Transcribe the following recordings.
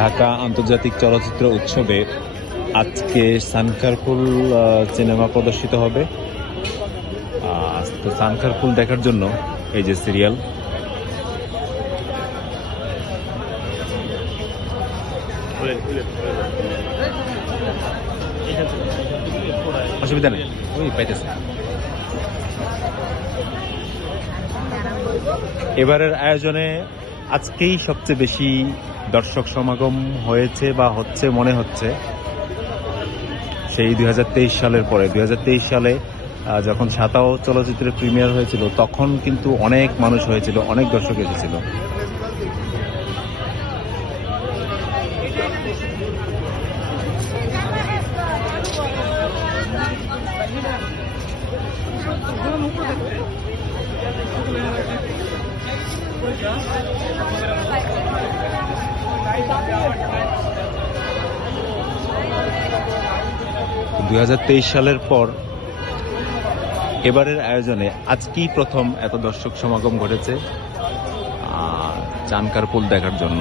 ঢাকা আন্তর্জাতিক চলচ্চিত্র উৎসবে আজকে সানখারপুল সিনেমা প্রদর্শিত হবে। তো সানখারপুল দেখার জন্য এই যে সিরিয়াল, অসুবিধা নেই, ওই পাইতেছে। এবারের আয়োজনে আজকেই সবচেয়ে বেশি দর্শক সমাগম হয়েছে বা হচ্ছে মনে হচ্ছে সেই 2023 সালের পরে। 2023 সালে যখন সাতাও চলচ্চিত্রের প্রিমিয়ার হয়েছিল তখন কিন্তু অনেক মানুষ হয়েছিল, অনেক দর্শক এসেছিল। $2023 সালের পর এবারের আয়োজনে আজকেই প্রথম এত দর্শক সমাগম ঘটেছে সানখারপুল দেখার জন্য।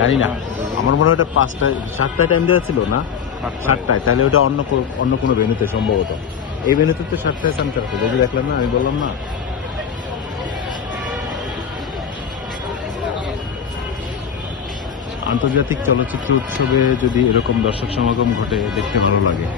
জানি না, আমার মনে হয় ওটা 7টায় টাইম দেওয়া ছিল না, 7টায়। তাহলে ওটা অন্য কোনো ভেন্যুতে সম্ভবত। এই ভেন্যুতে তো 7টায় সানখারপুল, এই যে দেখলাম না, আমি বললাম না। আন্তর্জাতিক চলচ্চিত্র উৎসবে যদি এরকম দর্শক সমাগম ঘটে দেখতে ভালো লাগে।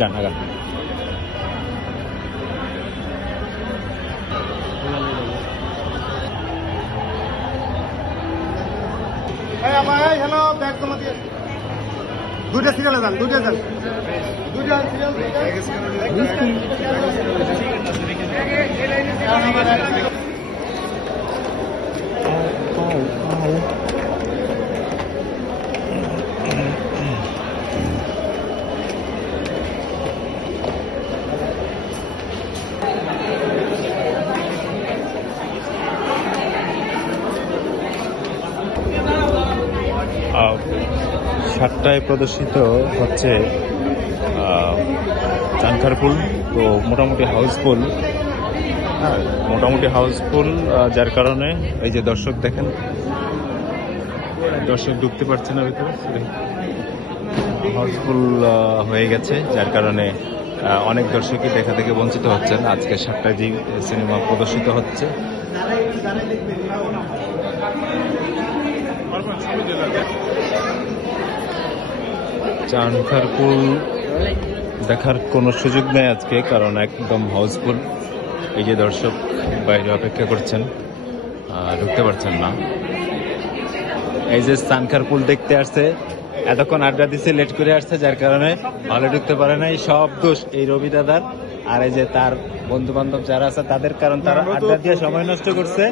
গান গান হ্যালো, ব্যাগ জমা দিয়ে দুইটা সিরিয়ালে যান, দুইটা সিরিয়াল। সাতটায় প্রদর্শিত হচ্ছে সানখারপুল। তো মোটামুটি হাউসফুল, যার কারণে এই যে দর্শক দেখেন, দর্শক ঢুকতে পারছে না ভিতরে, হাউসফুল হয়ে গেছে, যার কারণে অনেক দর্শকই দেখা থেকে বঞ্চিত হচ্ছেন। আজকে 7টায় যে সিনেমা প্রদর্শিত হচ্ছে, সানখারপুল দেখার কোনো সুযোগ নেই আজকে, কারণ একদম হাউসফুল। এই যে দর্শক বাইরে অপেক্ষা করছেন, ঢুকতে পারছেন না। এই যে সানখারপুল দেখতে আসছে, এতক্ষণ আড্ডা দিচ্ছে, লেট করে আসছে, যার কারণে হলে ঢুকতে পারে নাই। সব দোষ এই রবি দাদার আর এই যে তার বন্ধু বান্ধব যারা আছে তাদের, কারণ তারা আড্ডা দিয়ে সময় নষ্ট করছে,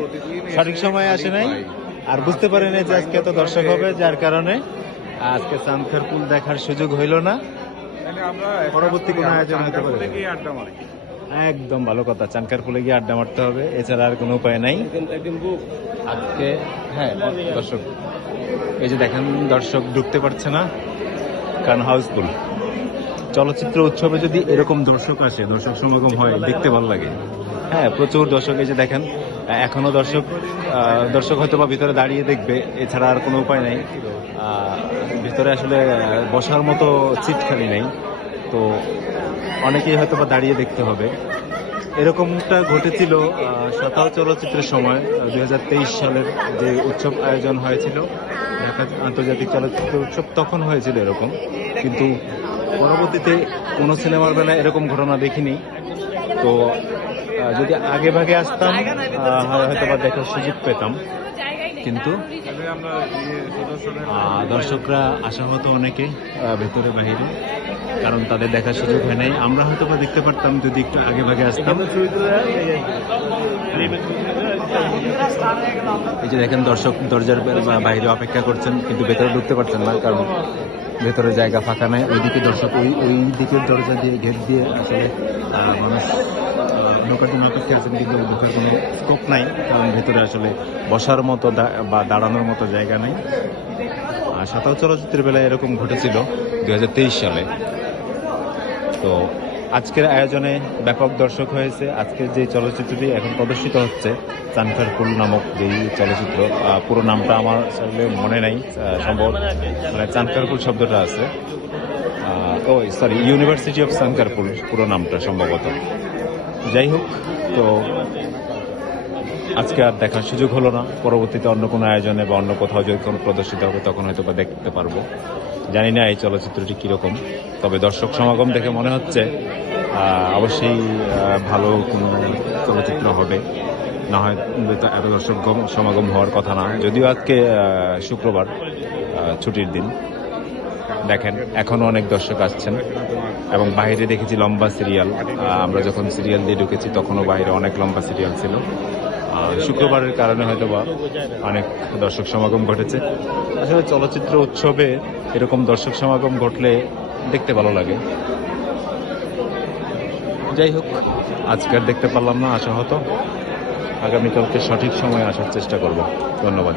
সঠিক সময়ে আসে নাই আর বুঝতে পারে নাই যে আজকে এত দর্শক হবে, যার কারণে আজকে সানখারপুল দেখার সুযোগ হইল না। পরবর্তী কোনো আয়োজন হতে পারে। একদম ভালো কথা, সানখারপুলে গিয়ে আড্ডা মারতে হবে, এছাড়া আর কোনো উপায় নাই আজকে। হ্যাঁ, দর্শক এই যে দেখেন, দর্শক ঢুকতে পারছে না কারণ হাউসফুল। চলচ্চিত্র উৎসবে যদি এরকম দর্শক আসে, দর্শক সমাগম হয়, দেখতে ভালো লাগে। হ্যাঁ, প্রচুর দর্শক। এই যে দেখেন, এখনো দর্শক হয়তো বা ভিতরে দাঁড়িয়ে দেখবে, এছাড়া আর কোনো উপায় নাই। ভিতরে আসলে বসার মতো সিট খালি নেই, তো অনেকেই হয়তো বা দাঁড়িয়ে দেখতে হবে। এরকমটা ঘটেছিল সাতাও চলচ্চিত্রের সময়, 2023 সালের যে উৎসব আয়োজন হয়েছিল ঢাকা আন্তর্জাতিক চলচ্চিত্র উৎসব, তখন হয়েছিল এরকম। কিন্তু পরবর্তীতে কোনো সিনেমার বেলায় এরকম ঘটনা দেখিনি। তো যদি আগে ভাগে আসতাম হয়তো বা দেখার সুযোগ পেতাম, কিন্তু দর্শকরা আসা হতো অনেকে ভেতরে বাহিরে, কারণ তাদের দেখার সুযোগ হয় নাই। আমরা হয়তো বা দেখতে পারতাম যদি একটু আগে ভাগে আসতাম। এই যে দেখেন দর্শক দরজার বাইরে অপেক্ষা করছেন, কিন্তু ভেতরে ঢুকতে পারছেন না, কারণ ভেতরে জায়গা ফাঁকা নাই। ওইদিকে দর্শক ওই দিকের দরজা দিয়ে গেট দিয়ে আসলে মানুষ ঢোকার জন্য অপেক্ষা আছেন, কিন্তু ঢোকার কোনো স্কোপ নাই, কারণ ভেতরে আসলে বসার মতো বা দাঁড়ানোর মতো জায়গা নেই। সাঁতার চলচ্চিত্রের বেলায় এরকম ঘটেছিল 2023 সালে। তো আজকের আয়োজনে ব্যাপক দর্শক হয়েছে। আজকের যে চলচ্চিত্রটি এখন প্রদর্শিত হচ্ছে, চানখারপুল নামক যেই চলচ্চিত্র, পুরো নামটা আমার আসলে মনে নাই, সম্ভবত মানে চানখারপুল শব্দটা আছে, ইউনিভার্সিটি অফ চানখারপুল পুরো নামটা সম্ভবত। যাই হোক, তো আজকে আর দেখার সুযোগ হলো না। পরবর্তীতে অন্য কোনো আয়োজনে বা অন্য কোথাও যদি কোনো প্রদর্শিত হবে তখন হয়তো বা দেখতে পারবো। জানি না এই চলচ্চিত্রটি কীরকম, তবে দর্শক সমাগম দেখে মনে হচ্ছে অবশ্যই ভালো কোনো চলচ্চিত্র হবে। না হয় এত দর্শক সমাগম হওয়ার কথা না, যদিও আজকে শুক্রবার ছুটির দিন। দেখেন এখনও অনেক দর্শক আসছেন, এবং বাইরে দেখেছি লম্বা সিরিয়াল। আমরা যখন সিরিয়াল দিয়ে ঢুকেছি তখনও বাইরে অনেক লম্বা সিরিয়াল ছিল। শুক্রবারের কারণে হয়তো বা অনেক দর্শক সমাগম ঘটেছে। আসলে চলচ্চিত্র উৎসবে এরকম দর্শক সমাগম ঘটলে দেখতে ভালো লাগে। যাই হোক, আজকে আর দেখতে পারলাম না, আসা হতো। আগামীকালকে সঠিক সময়ে আসার চেষ্টা করব। ধন্যবাদ।